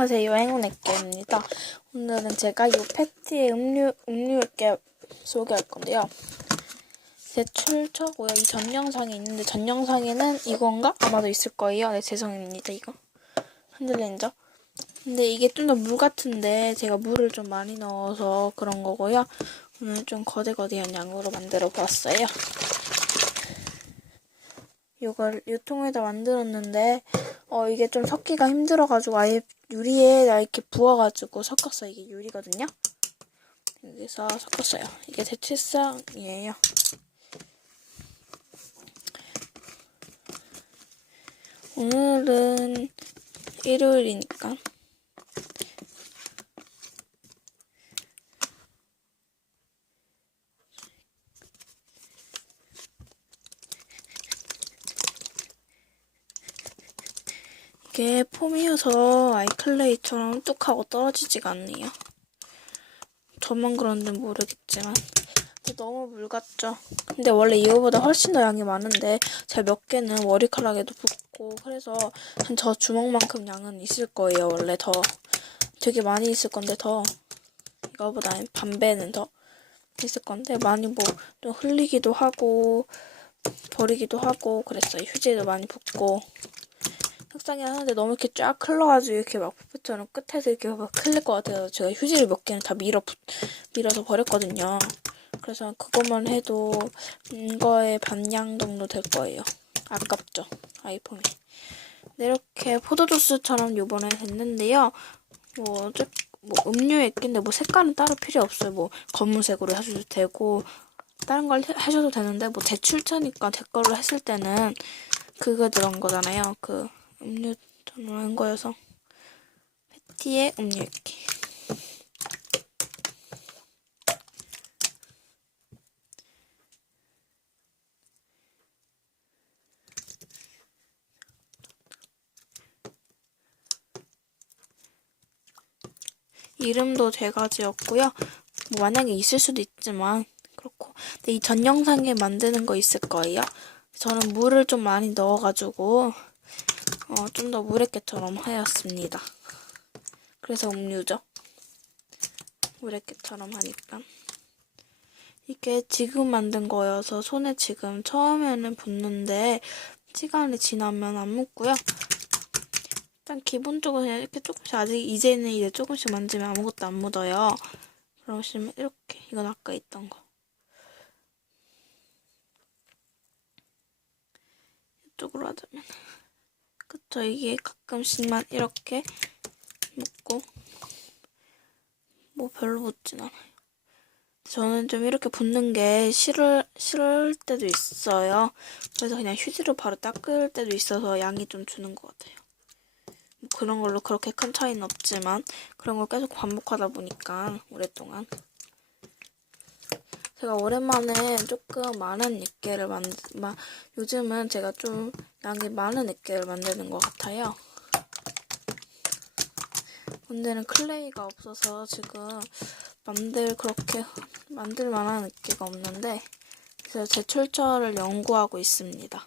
안녕하세요. 행운의 깨입니다. 오늘은 제가 이 패티의 음료, 음료의 깨 소개할 건데요. 제 출처고요. 이 전 영상이 있는데 전 영상에는 이건가? 아마도 있을 거예요. 네, 죄송합니다. 이거. 흔들린죠? 근데 이게 좀 더 물 같은데 제가 물을 좀 많이 넣어서 그런 거고요. 오늘 좀 거대거대한 양으로 만들어 보았어요. 이걸 유통에다 만들었는데 어 이게 좀 섞기가 힘들어가지고 아예 유리에다 이렇게 부어가지고 섞었어요. 이게 유리거든요. 여기서 섞었어요. 이게 제 책상이에요. 오늘은 일요일이니까 이게 폼이어서 아이클레이처럼 뚝 하고 떨어지지가 않네요. 저만 그런데 모르겠지만. 너무 물 같죠? 근데 원래 이거보다 훨씬 더 양이 많은데 제가 몇 개는 머리카락에도 붙고 그래서 한 저 주먹만큼 양은 있을 거예요. 원래 더 되게 많이 있을 건데 더 이거보다 반배는 더 있을 건데 많이 뭐 좀 흘리기도 하고 버리기도 하고 그랬어요. 휴지에도 많이 붙고 색상이 하는데 너무 이렇게 쫙 흘러가지고 이렇게 막 푸푸처럼 끝에서 이렇게 막 흘릴 것 같아서 제가 휴지를 몇 개는 다 밀어 밀어서 버렸거든요. 그래서 그것만 해도 이거의 반량 정도 될 거예요. 아깝죠 아이폰이. 네, 이렇게 포도주스처럼 요번에 됐는데요. 뭐, 저, 뭐 음료 액기인데 뭐 색깔은 따로 필요 없어요. 뭐 검은색으로 하셔도 되고 다른 걸 해- 하셔도 되는데 뭐 제출처니까 제 걸로 했을 때는 그거 들어간 거잖아요. 그 음료 들어간 거여서 패티의 음료 액기. 이름도 제가 지었고요. 뭐 만약에 있을 수도 있지만 그렇고 근데 이 전 영상에 만드는 거 있을 거예요. 저는 물을 좀 많이 넣어가지고 어, 좀 더 물액개처럼 하였습니다. 그래서 음료죠. 물액개처럼 하니까 이게 지금 만든 거여서 손에 지금 처음에는 붙는데 시간이 지나면 안 묻고요. 일단 기본적으로 그냥 이렇게 조금씩 아직 이제는 이제 조금씩 만지면 아무것도 안 묻어요. 그러시면 이렇게 이건 아까 있던 거 이쪽으로 하자면 그쵸 이게 가끔씩만 이렇게 묻고 뭐 별로 묻진 않아요. 저는 좀 이렇게 붙는 게 싫을 싫을 때도 있어요. 그래서 그냥 휴지로 바로 닦을 때도 있어서 양이 좀 주는 것 같아요. 뭐 그런 걸로 그렇게 큰 차이는 없지만 그런 걸 계속 반복하다 보니까 오랫동안 제가 오랜만에 조금 많은 액계를 만드 마, 요즘은 제가 좀 양이 많은 액계를 만드는 것 같아요. 오늘은 클레이가 없어서 지금 만들 그렇게 만들 만한 액계가 없는데 그래서 제출처를 연구하고 있습니다.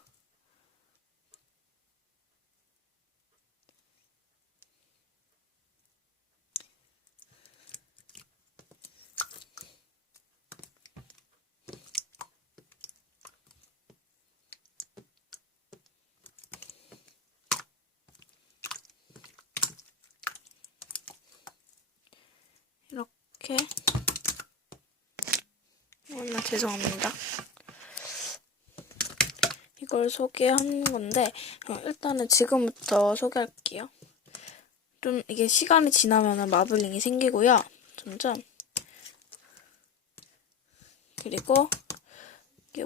이렇게 얼마 죄송합니다. 이걸 소개하는 건데 어, 일단은 지금부터 소개할게요. 좀 이게 시간이 지나면 마블링이 생기고요. 점점 그리고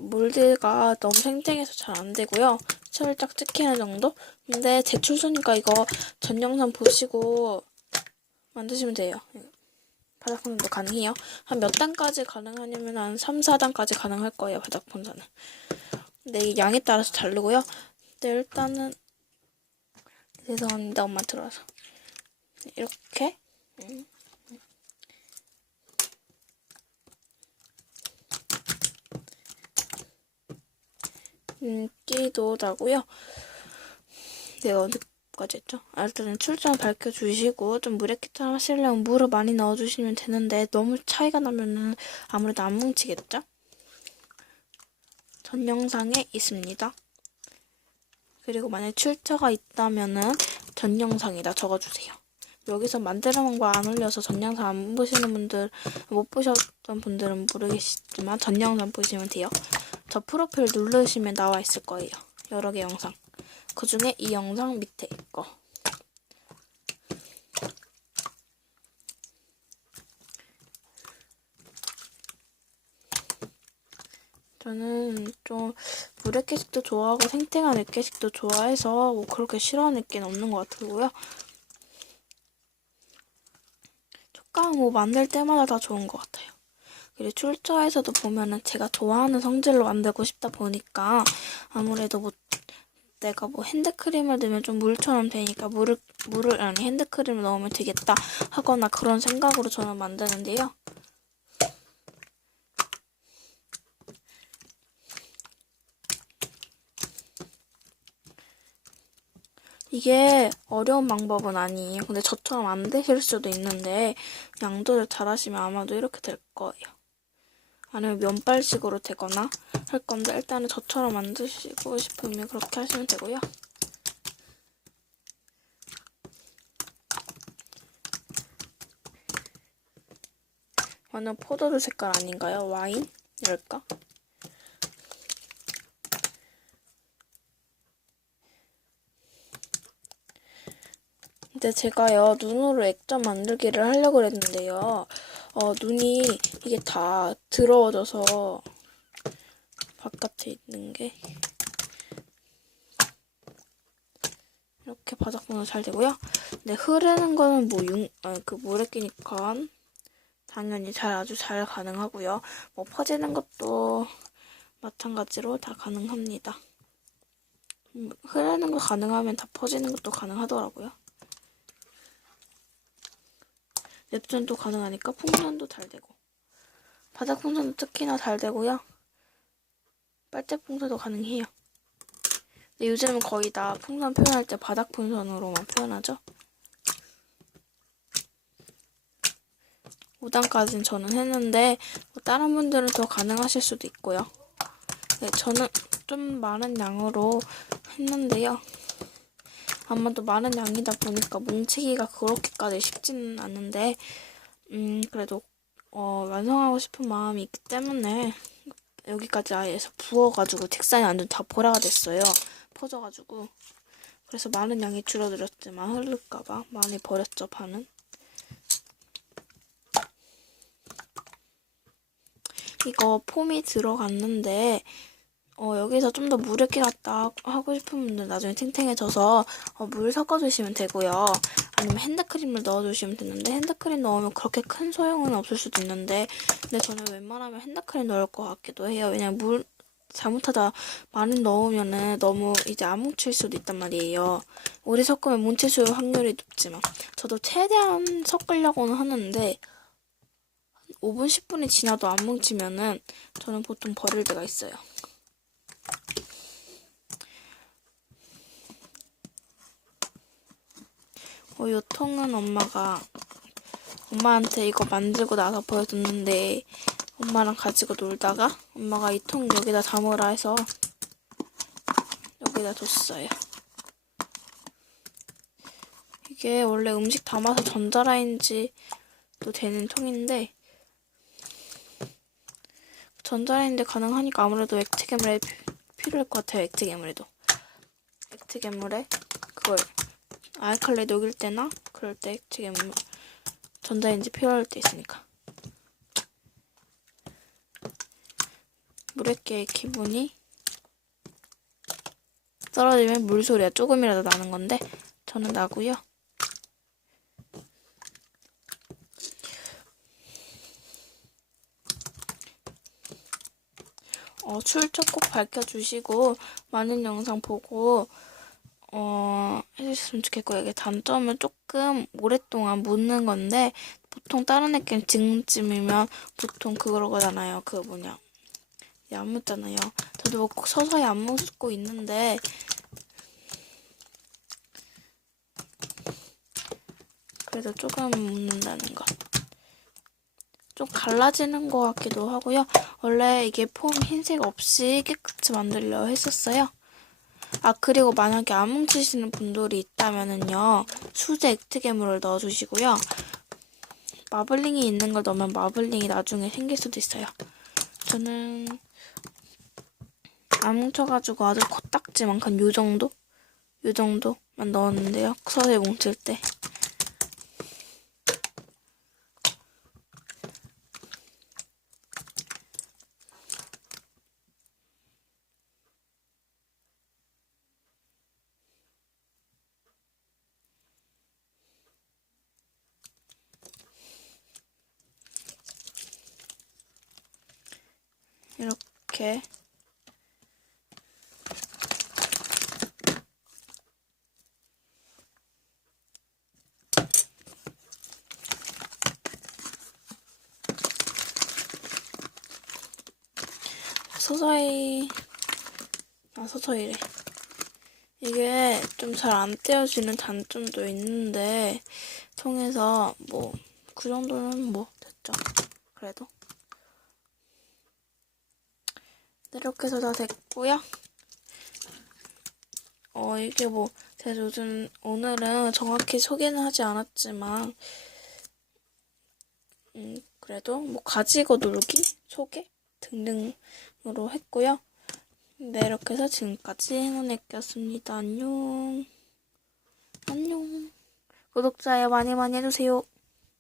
몰드가 너무 생생해서 잘 안 되고요. 살짝 찍히는 정도? 근데 제출서니까 이거 전 영상 보시고 만드시면 돼요. 바닥 pon사도 가능해요. 한 몇 단까지 가능하냐면 한 3, 4단까지 가능할 거예요. 바닥 pon사는. 근데 이 양에 따라서 다르고요. 근데 일단은 죄송합니다. 엄마 들어와서 이렇게 음. 인기도 나고요. 내가 어디 까지 했죠? 일단은 출처 밝혀주시고 좀 무레키처럼 하시려면 물을 많이 넣어주시면 되는데 너무 차이가 나면은 아무래도 안 뭉치겠죠? 전 영상에 있습니다. 그리고 만약 출처가 있다면은 전 영상에다 적어주세요. 여기서 만드는 방법 안 올려서 전 영상 안 보시는 분들 못 보셨던 분들은 모르겠지만 전 영상 보시면 돼요. 저 프로필 누르시면 나와 있을 거예요. 여러 개 영상. 그 중에 이 영상 밑에 거. 저는 좀 물회깨식도 좋아하고 생생한 액깨식도 좋아해서 뭐 그렇게 싫어하는 액깨는 없는 것 같고요. 촉감 뭐 만들 때마다 다 좋은 것 같아요. 그리고 출처에서도 보면은 제가 좋아하는 성질로 만들고 싶다 보니까 아무래도 뭐 내가 뭐 핸드크림을 넣으면 좀 물처럼 되니까 물을 물을 아니 핸드크림을 넣으면 되겠다 하거나 그런 생각으로 저는 만드는데요. 이게 어려운 방법은 아니에요. 근데 저처럼 안 되실 수도 있는데 양도를 잘하시면 아마도 이렇게 될 거예요. 아니면 면발식으로 되거나 할 건데 일단은 저처럼 만드시고 싶으면 그렇게 하시면 되고요. 완전 포도주 색깔 아닌가요? 와인? 이럴까? 근데 제가요 눈으로 액자 만들기를 하려고 했는데요. 어 눈이 이게 다 더러워져서 바깥에 있는 게 이렇게 바닥보는 잘 되고요. 근데 흐르는 거는 뭐융그 물에 끼니까 당연히 잘 아주 잘 가능하고요. 뭐 퍼지는 것도 마찬가지로 다 가능합니다. 음, 흐르는 거 가능하면 다 퍼지는 것도 가능하더라고요. 냅전도 가능하니까 풍선도 잘 되고 바닥 풍선도 특히나 잘 되고요. 빨대 풍선도 가능해요. 근데 요즘은 거의 다 풍선 표현할 때 바닥 풍선으로만 표현하죠. 5단까지는 저는 했는데 뭐 다른 분들은 더 가능하실 수도 있고요. 네, 저는 좀 많은 양으로 했는데요. 아마도 많은 양이다 보니까 뭉치기가 그렇게까지 쉽지는 않은데 음 그래도 어, 완성하고 싶은 마음이 있기 때문에 여기까지 아예서 부어가지고 책상이 완전 다 보라가 됐어요. 퍼져가지고 그래서 많은 양이 줄어들었지만 흐를까봐 많이 버렸죠 반은. 이거 폼이 들어갔는데 어, 여기서 좀 더 무르게 갔다 하고 싶은 분들 나중에 탱탱해져서 어, 물 섞어주시면 되고요. 아니면 핸드크림을 넣어주시면 되는데 핸드크림 넣으면 그렇게 큰 소용은 없을 수도 있는데 근데 저는 웬만하면 핸드크림 넣을 것 같기도 해요. 왜냐면 물 잘못하다 많이 넣으면은 너무 이제 안 뭉칠 수도 있단 말이에요. 오래 섞으면 뭉칠 확률이 높지만 저도 최대한 섞으려고는 하는데 5분 10분이 지나도 안 뭉치면은 저는 보통 버릴 때가 있어요. 어, 요 통은 엄마가 엄마한테 이거 만들고 나서 보여줬는데 엄마랑 가지고 놀다가 엄마가 이 통 여기다 담으라 해서 여기다 뒀어요. 이게 원래 음식 담아서 전자레인지도 되는 통인데 전자레인지 가능하니까 아무래도 액체 괴물에 필요할 것 같아요. 액체 괴물에도 액체 괴물에 그걸 아이칼레 녹일 때나 그럴 때 지금 전자레인지 필요할 때 있으니까 물에깨의 기분이 떨어지면 물소리가 조금이라도 나는 건데 저는 나고요. 어, 출처 꼭 밝혀주시고 많은 영상 보고 어, 해주셨으면 좋겠고요. 이게 단점은 조금 오랫동안 묻는 건데, 보통 다른 애끼는 지금쯤이면 보통 그러잖아요. 그 뭐냐. 안 묻잖아요. 저도 뭐 서서히 안 묻고 있는데, 그래도 조금 묻는다는 거. 좀 갈라지는 것 같기도 하고요. 원래 이게 폼 흰색 없이 깨끗이 만들려 했었어요. 아 그리고 만약에 안 뭉치시는 분들이 있다면은요 수제 액트괴물을 넣어주시고요. 마블링이 있는 걸 넣으면 마블링이 나중에 생길 수도 있어요. 저는 안 뭉쳐가지고 아주 코딱지만큼 요 정도? 요 정도만 넣었는데요. 서서히 뭉칠 때 이렇게. 서서히. 아 서서히래. 이게 좀 잘 안 떼어지는 단점도 있는데 통해서 뭐 그 정도는 뭐 됐죠. 그래도 네, 이렇게 해서 다 됐고요. 어, 이게 뭐, 제가 요즘, 오늘은 정확히 소개는 하지 않았지만, 음, 그래도 뭐, 가지고 놀기? 소개? 등등으로 했고요. 네, 이렇게 해서 지금까지 행운의 꼈습니다. 안녕. 안녕. 구독자에 많이 많이 해주세요.